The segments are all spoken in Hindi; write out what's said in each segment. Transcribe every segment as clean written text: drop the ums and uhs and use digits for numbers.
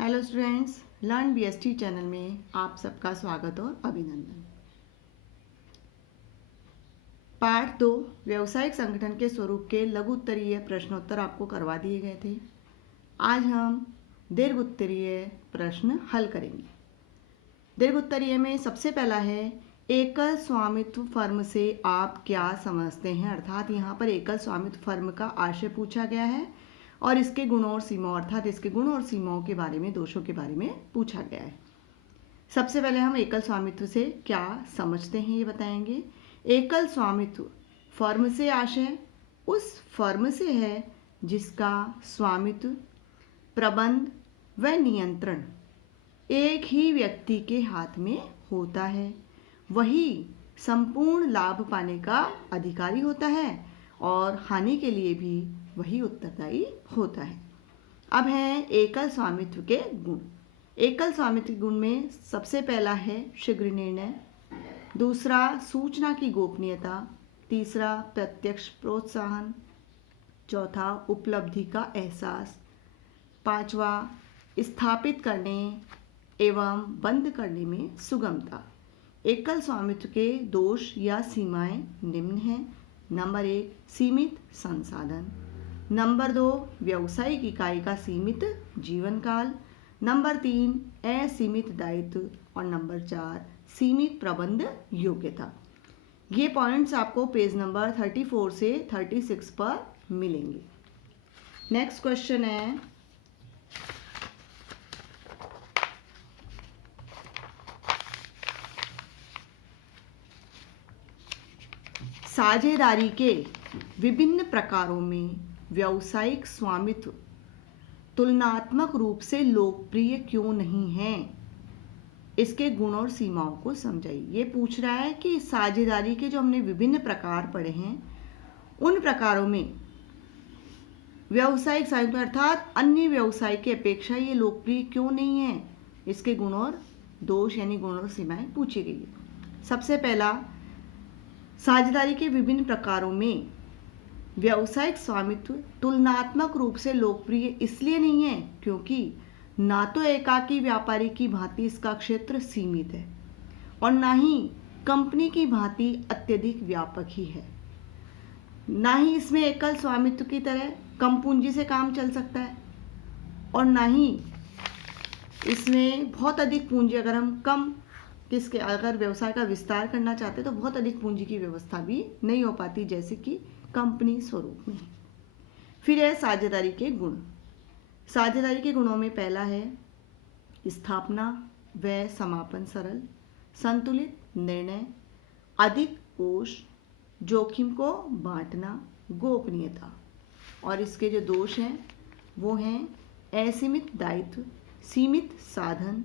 Hello students, learn BST channel में आप सबका स्वागत और अभिनंदन। पार्ट 2 व्यावसायिक संगठन के स्वरूप के लघु उत्तरीय प्रश्नोत्तर आपको करवा दिए गए थे। आज हम दीर्घ उत्तरीय प्रश्न हल करेंगे। दीर्घ उत्तरीय में सबसे पहला है, एकल स्वामित्व फर्म से आप क्या समझते हैं। अर्थात यहाँ पर एकल स्वामित्व फर्म का आशय पूछा गया है और इसके गुणों और सीमाओं अर्थात इसके गुण और सीमाओं के बारे में, दोषों के बारे में पूछा गया है। सबसे पहले हम एकल स्वामित्व से क्या समझते हैं ये बताएंगे। एकल स्वामित्व फर्म से आशय उस फर्म से है जिसका स्वामित्व, प्रबंध व नियंत्रण एक ही व्यक्ति के हाथ में होता है। वही संपूर्ण लाभ पाने का अधिकारी होता है और हानि के लिए भी वही उत्तरदायी होता है। अब है एकल स्वामित्व के गुण। एकल स्वामित्व गुण में सबसे पहला है शीघ्र निर्णय, दूसरा सूचना की गोपनीयता, तीसरा प्रत्यक्ष प्रोत्साहन, चौथा उपलब्धि का एहसास, पांचवा स्थापित करने एवं बंद करने में सुगमता। एकल स्वामित्व के दोष या सीमाएं निम्न हैं। नंबर 1, सीमित संसाधन। नंबर 2, व्यावसायिक इकाई का सीमित जीवन काल। नंबर 3, असीमित दायित्व। और नंबर 4, सीमित प्रबंध योग्यता। ये पॉइंट्स आपको पेज नंबर 34 से 36 पर मिलेंगे। नेक्स्ट क्वेश्चन है, साझेदारी के विभिन्न प्रकारों में व्यावसायिक स्वामित्व तुलनात्मक रूप से लोकप्रिय क्यों नहीं है। इसके गुण और सीमाओं को समझाइए। ये पूछ रहा है कि साझेदारी के जो हमने विभिन्न प्रकार पढ़े हैं उन प्रकारों में व्यावसायिक स्वामित्व अर्थात अन्य व्यवसाय की अपेक्षा ये लोकप्रिय क्यों नहीं है। इसके गुण और दोष यानी गुण और सीमाएं पूछी गई है। सबसे पहला, साझेदारी के विभिन्न प्रकारों में व्यावसायिक स्वामित्व तुलनात्मक रूप से लोकप्रिय इसलिए नहीं है क्योंकि ना तो एकाकी व्यापारी की भांति इसका क्षेत्र सीमित है और ना ही कंपनी की भांति अत्यधिक व्यापक ही है। ना ही इसमें एकल स्वामित्व की तरह कम पूंजी से काम चल सकता है और ना ही इसमें बहुत अधिक पूंजी, अगर हम अगर व्यवसाय का विस्तार करना चाहते तो बहुत अधिक पूंजी की व्यवस्था भी नहीं हो पाती जैसे कि कंपनी स्वरूप में। फिर है साझेदारी के गुण। साझेदारी के गुणों में पहला है स्थापना व समापन सरल, संतुलित निर्णय, अधिक कोष, जोखिम को बांटना, गोपनीयता। और इसके जो दोष हैं वो हैं असीमित दायित्व, सीमित साधन,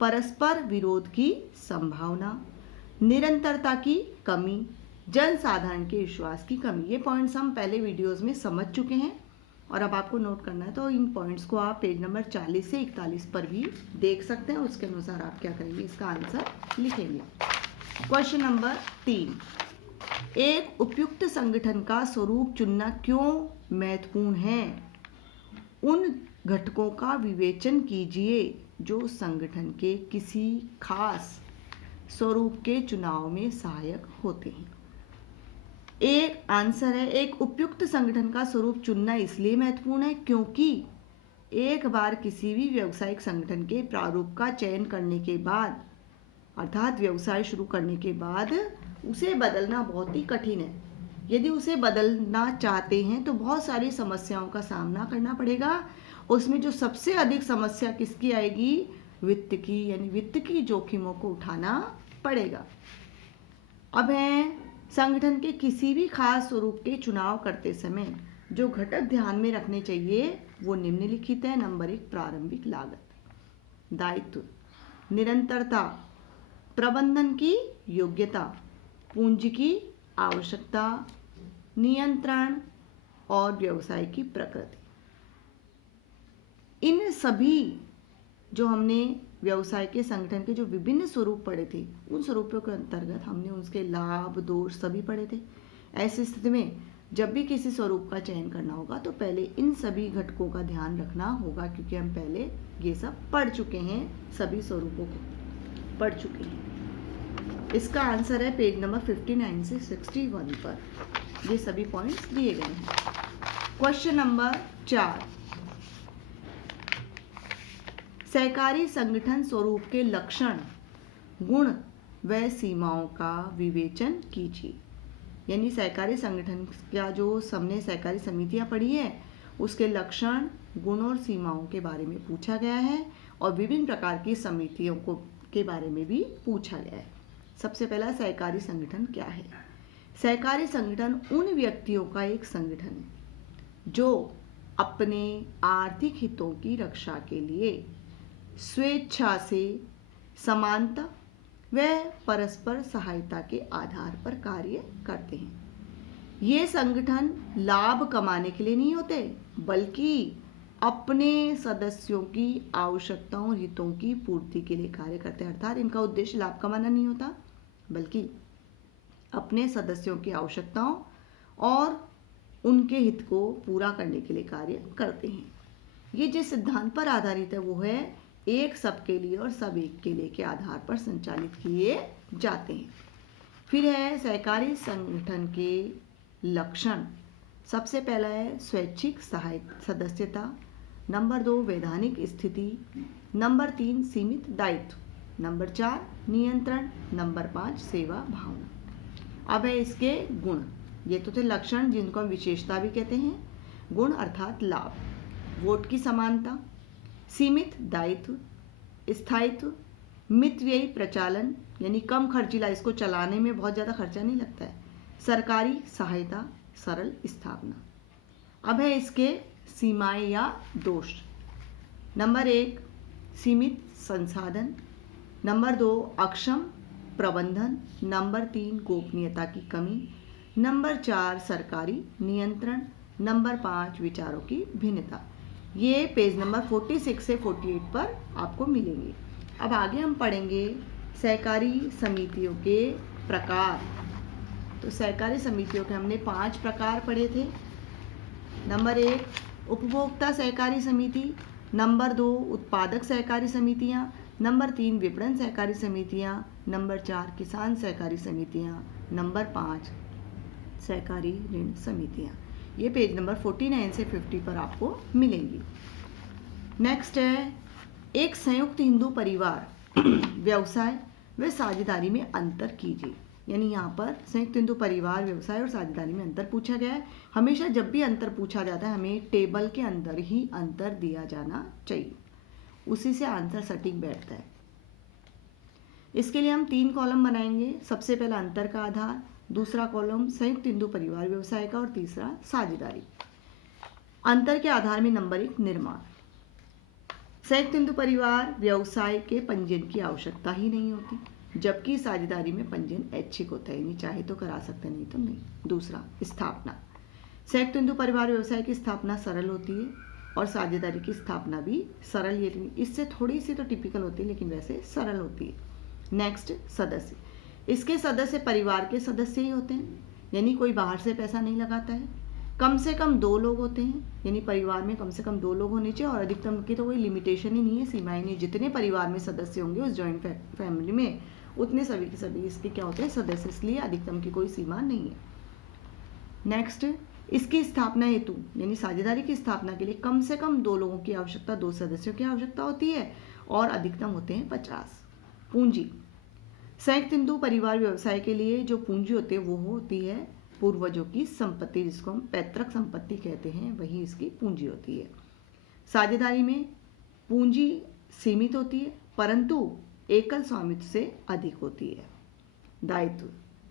परस्पर विरोध की संभावना, निरंतरता की कमी, जनसाधारण के विश्वास की कमी। ये पॉइंट्स हम पहले वीडियोस में समझ चुके हैं और अब आपको नोट करना है तो इन पॉइंट्स को आप पेज नंबर 40 से 41 पर भी देख सकते हैं। उसके अनुसार आप क्या करेंगे, इसका आंसर लिखेंगे। क्वेश्चन नंबर 3, एक उपयुक्त संगठन का स्वरूप चुनना क्यों महत्वपूर्ण है। उन घटकों का विवेचन कीजिए जो संगठन के किसी खास स्वरूप के चुनाव में सहायक होते हैं। एक आंसर है, एक उपयुक्त संगठन का स्वरूप चुनना इसलिए महत्वपूर्ण है क्योंकि एक बार किसी भी व्यावसायिक संगठन के प्रारूप का चयन करने के बाद अर्थात व्यवसाय शुरू करने के बाद उसे बदलना बहुत ही कठिन है। यदि उसे बदलना चाहते हैं तो बहुत सारी समस्याओं का सामना करना पड़ेगा। उसमें जो सबसे अधिक समस्या किसकी आएगी, वित्त की, यानी वित्त की जोखिमों को उठाना पड़ेगा। अब है संगठन के किसी भी खास स्वरूप के चुनाव करते समय जो घटक ध्यान में रखने चाहिए वो निम्नलिखित है। नंबर 1, प्रारंभिक लागत, दायित्व, निरंतरता, प्रबंधन की योग्यता, पूंजी की आवश्यकता, नियंत्रण और व्यवसाय की प्रकृति। इन सभी जो हमने व्यवसाय के संगठन के जो विभिन्न स्वरूप पढ़े थे उन स्वरूपों के अंतर्गत हमने उसके लाभ, दोष सभी पढ़े थे। ऐसी स्थिति में जब भी किसी स्वरूप का चयन करना होगा तो पहले इन सभी घटकों का ध्यान रखना होगा, क्योंकि हम पहले ये सब पढ़ चुके हैं, सभी स्वरूपों को पढ़ चुके हैं। इसका आंसर है पेज नंबर 59 से 61 पर ये सभी पॉइंट्स दिए गए हैं। क्वेश्चन नंबर 4, सहकारी संगठन स्वरूप के लक्षण, गुण व सीमाओं का विवेचन कीजिए। यानी सहकारी संगठन का जो सबने सहकारी समितियां पढ़ी है उसके लक्षण, गुण और सीमाओं के बारे में पूछा गया है और विभिन्न प्रकार की समितियों को के बारे में भी पूछा गया है। सबसे पहला, सहकारी संगठन क्या है? सहकारी संगठन उन व्यक्तियों का एक संगठन है जो अपने आर्थिक हितों की रक्षा के लिए स्वेच्छा से समानता व परस्पर सहायता के आधार पर कार्य करते हैं। ये संगठन लाभ कमाने के लिए नहीं होते, बल्कि अपने सदस्यों की आवश्यकताओं और हितों की पूर्ति के लिए कार्य करते हैं। अर्थात इनका उद्देश्य लाभ कमाना नहीं होता, बल्कि अपने सदस्यों की आवश्यकताओं और उनके हित को पूरा करने के लिए कार्य करते हैं। ये जिस सिद्धांत पर आधारित है वो है एक सबके लिए और सब एक के लिए के आधार पर संचालित किए जाते हैं। फिर है सहकारी संगठन के लक्षण। सबसे पहला है स्वैच्छिक सदस्यता, नंबर 2 वैधानिक स्थिति, नंबर 3 सीमित दायित्व, नंबर 4 नियंत्रण, नंबर 5 सेवा भावना। अब है इसके गुण। ये तो थे लक्षण जिनको हम विशेषता भी कहते हैं। गुण अर्थात लाभ, वोट की समानता, सीमित दायित्व, स्थायित्व, मितव्ययी प्रचालन यानी कम खर्चीला, इसको चलाने में बहुत ज़्यादा खर्चा नहीं लगता है, सरकारी सहायता, सरल स्थापना। अब है इसके सीमाएं या दोष। नंबर 1 सीमित संसाधन, नंबर 2 अक्षम प्रबंधन, नंबर 3 गोपनीयता की कमी, नंबर 4 सरकारी नियंत्रण, नंबर 5 विचारों की भिन्नता। ये पेज नंबर 46 से 48 पर आपको मिलेंगे। अब आगे हम पढ़ेंगे सहकारी समितियों के प्रकार। तो सहकारी समितियों के हमने 5 प्रकार पढ़े थे। नंबर 1 उपभोक्ता सहकारी समिति, नंबर 2 उत्पादक सहकारी समितियां, नंबर 3 विपणन सहकारी समितियां, नंबर 4 किसान सहकारी समितियां, नंबर 5 सहकारी ऋण समितियां। ये पेज नंबर 49 से 50 पर आपको मिलेंगी। नेक्स्ट है एक संयुक्त हिंदू परिवार व्यवसाय व साझेदारी में अंतर कीजिए। यानी यहाँ पर संयुक्त हिंदू परिवार व्यवसाय और साझेदारी में अंतर पूछा गया है। हमेशा जब भी अंतर पूछा जाता है हमें टेबल के अंदर ही अंतर दिया जाना चाहिए, उसी से आंसर सटीक बैठता है। इसके लिए हम 3 कॉलम बनाएंगे। सबसे पहला अंतर का आधार, दूसरा कॉलम संयुक्त हिंदू परिवार व्यवसाय का और तीसरा साझेदारी। अंतर के आधार में नंबर 1 निर्माण। संयुक्त हिंदू परिवार व्यवसाय के पंजीयन की आवश्यकता ही नहीं होती, जबकि साझेदारी में पंजीयन ऐच्छिक होता है, यानी चाहे तो करा सकते नहीं तो नहीं। दूसरा स्थापना। संयुक्त हिंदू परिवार व्यवसाय की स्थापना सरल होती है और साझेदारी की स्थापना भी सरल, ये इससे थोड़ी सी तो टिपिकल होती है लेकिन वैसे सरल होती है। नेक्स्ट सदस्य। इसके सदस्य परिवार के सदस्य ही होते हैं, यानी कोई बाहर से पैसा नहीं लगाता है। कम से कम 2 लोग होते हैं, यानी परिवार में कम से कम 2 लोग होने चाहिए और अधिकतम की तो कोई लिमिटेशन ही नहीं है, सीमाएं नहीं। जितने परिवार में सदस्य होंगे उस जॉइंट फैमिली में उतने सभी के सभी इसके क्या होते हैं सदस्य, इसलिए अधिकतम की कोई सीमा नहीं है। नेक्स्ट इसकी स्थापना हेतु यानी साझेदारी की स्थापना के लिए कम से कम 2 लोगों की आवश्यकता, 2 सदस्यों की आवश्यकता होती है और अधिकतम होते हैं 50। पूंजी। संयुक्त हिंदू परिवार व्यवसाय के लिए जो पूंजी होती है वो होती है पूर्वजों की संपत्ति, जिसको हम पैतृक संपत्ति कहते हैं, वही इसकी पूंजी होती है। साझेदारी में पूंजी सीमित होती है परंतु एकल स्वामित्व से अधिक होती है। दायित्व।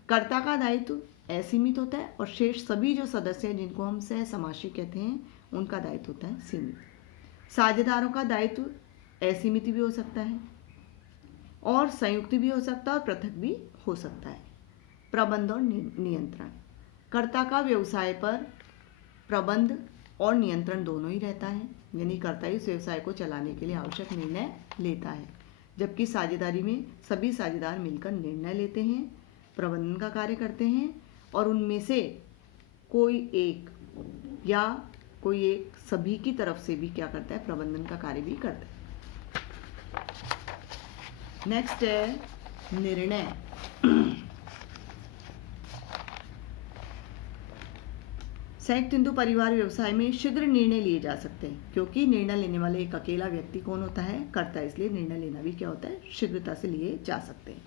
कर्ता का दायित्व असीमित होता है और शेष सभी जो सदस्य हैं जिनको हम सह समाशी कहते हैं उनका दायित्व होता है सीमित। साझेदारों का दायित्व असीमित भी हो सकता है और संयुक्त भी हो सकता है और पृथक भी हो सकता है। प्रबंध और नियंत्रण। कर्ता का व्यवसाय पर प्रबंध और नियंत्रण दोनों ही रहता है, यानी कर्ता इस व्यवसाय को चलाने के लिए आवश्यक निर्णय लेता है, जबकि साझेदारी में सभी साझेदार मिलकर निर्णय लेते हैं, प्रबंधन का कार्य करते हैं और उनमें से कोई एक या कोई एक सभी की तरफ से भी क्या करता है, प्रबंधन का कार्य भी करता है। नेक्स्ट है निर्णय। संयुक्त हिंदू परिवार व्यवसाय में शीघ्र निर्णय लिए जा सकते हैं, क्योंकि निर्णय लेने वाले एक अकेला व्यक्ति कौन होता है, कर्ता, इसलिए निर्णय लेना भी क्या होता है, शीघ्रता से लिए जा सकते हैं।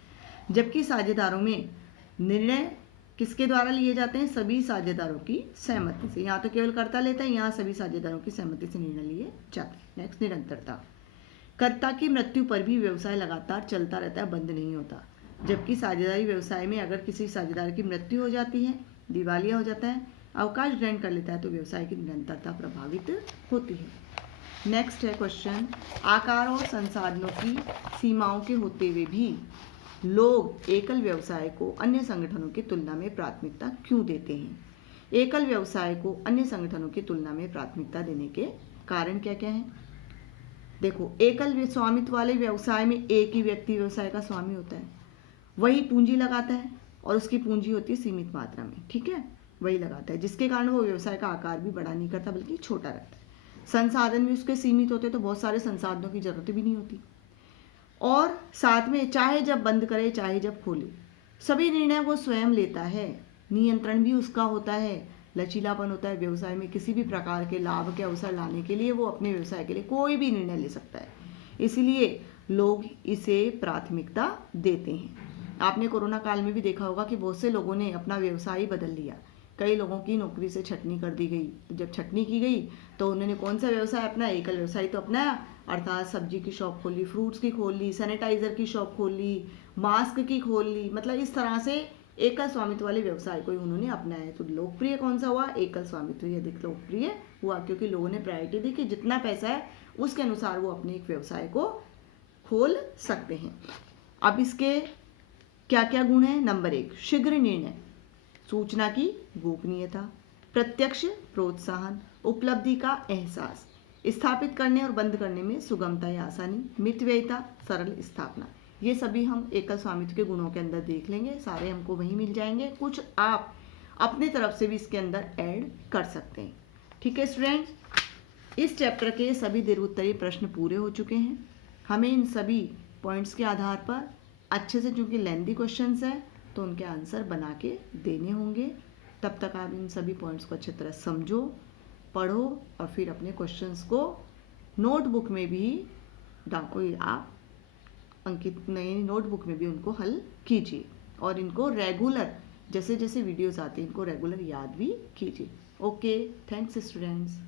जबकि साझेदारों में निर्णय किसके द्वारा लिए जाते हैं, सभी साझेदारों की सहमति से। यहाँ तो केवल कर्ता लेता है, यहाँ सभी साझेदारों की सहमति से निर्णय लिए जाते हैं। नेक्स्ट, निरंतरता। कर्ता की मृत्यु पर भी व्यवसाय लगातार चलता रहता है, बंद नहीं होता। जबकि साझेदारी व्यवसाय में अगर किसी साझेदार की मृत्यु हो जाती है, दिवालिया हो जाता है, अवकाश ग्रहण कर लेता है, तो व्यवसाय की निरंतरता प्रभावित होती है। नेक्स्ट है क्वेश्चन, आकार और संसाधनों की सीमाओं के होते हुए भी लोग एकल व्यवसाय को अन्य संगठनों की तुलना में प्राथमिकता क्यों देते हैं? एकल व्यवसाय को अन्य संगठनों की तुलना में प्राथमिकता देने के कारण क्या क्या हैं? देखो, एकल स्वामित्व वाले व्यवसाय में एक ही व्यक्ति व्यवसाय का स्वामी होता है, वही पूंजी लगाता है और उसकी पूंजी होती है सीमित मात्रा में, ठीक है, वही लगाता है, जिसके कारण वो व्यवसाय का आकार भी बड़ा नहीं करता बल्कि छोटा रहता है। संसाधन भी उसके सीमित होते, तो बहुत सारे संसाधनों की जरूरत भी नहीं होती। और साथ में चाहे जब बंद करे चाहे जब खोले, सभी निर्णय वो स्वयं लेता है, नियंत्रण भी उसका होता है, लचीलापन होता है। व्यवसाय में किसी भी प्रकार के लाभ के अवसर लाने के लिए वो अपने व्यवसाय के लिए कोई भी निर्णय ले सकता है, इसलिए लोग इसे प्राथमिकता देते हैं। आपने कोरोना काल में भी देखा होगा कि बहुत से लोगों ने अपना व्यवसाय ही बदल लिया, कई लोगों की नौकरी से छटनी कर दी गई। तो जब छटनी की गई तो उन्होंने कौन सा व्यवसाय अपना, एकल व्यवसाय तो अपनाया, अर्थात सब्जी की शॉप खोल ली, फ्रूट्स की खोल ली, सैनिटाइजर की शॉप खोल ली, मास्क की खोल ली, मतलब इस तरह से एकल स्वामित्व वाले व्यवसाय को ही उन्होंने अपनाया। तो लोकप्रिय कौन सा हुआ, एकल स्वामित्व ही अधिक लोकप्रिय हुआ, क्योंकि लोगों ने प्रायोरिटी दी कि जितना पैसा है उसके अनुसार वो अपने एक व्यवसाय को खोल सकते हैं। अब इसके क्या क्या गुण हैं? नंबर 1, शीघ्र निर्णय, सूचना की गोपनीयता, प्रत्यक्ष प्रोत्साहन, उपलब्धि का एहसास, स्थापित करने और बंद करने में सुगमता या आसानी, मितव्ययिता, सरल स्थापना। ये सभी हम एकल स्वामित्व के गुणों के अंदर देख लेंगे, सारे हमको वहीं मिल जाएंगे, कुछ आप अपने तरफ से भी इसके अंदर ऐड कर सकते हैं। ठीक है स्टूडेंट्स, इस चैप्टर के सभी दीर्घोत्तरीय प्रश्न पूरे हो चुके हैं। हमें इन सभी पॉइंट्स के आधार पर अच्छे से, चूंकि लेंथी क्वेश्चंस है तो उनके आंसर बना के देने होंगे। तब तक आप इन सभी पॉइंट्स को अच्छी तरह समझो, पढ़ो और फिर अपने क्वेश्चंस को नोटबुक में भी आप अंकित नई नोटबुक में भी उनको हल कीजिए और इनको रेगुलर, जैसे जैसे वीडियोस आते हैं इनको रेगुलर याद भी कीजिए। Okay, thanks students.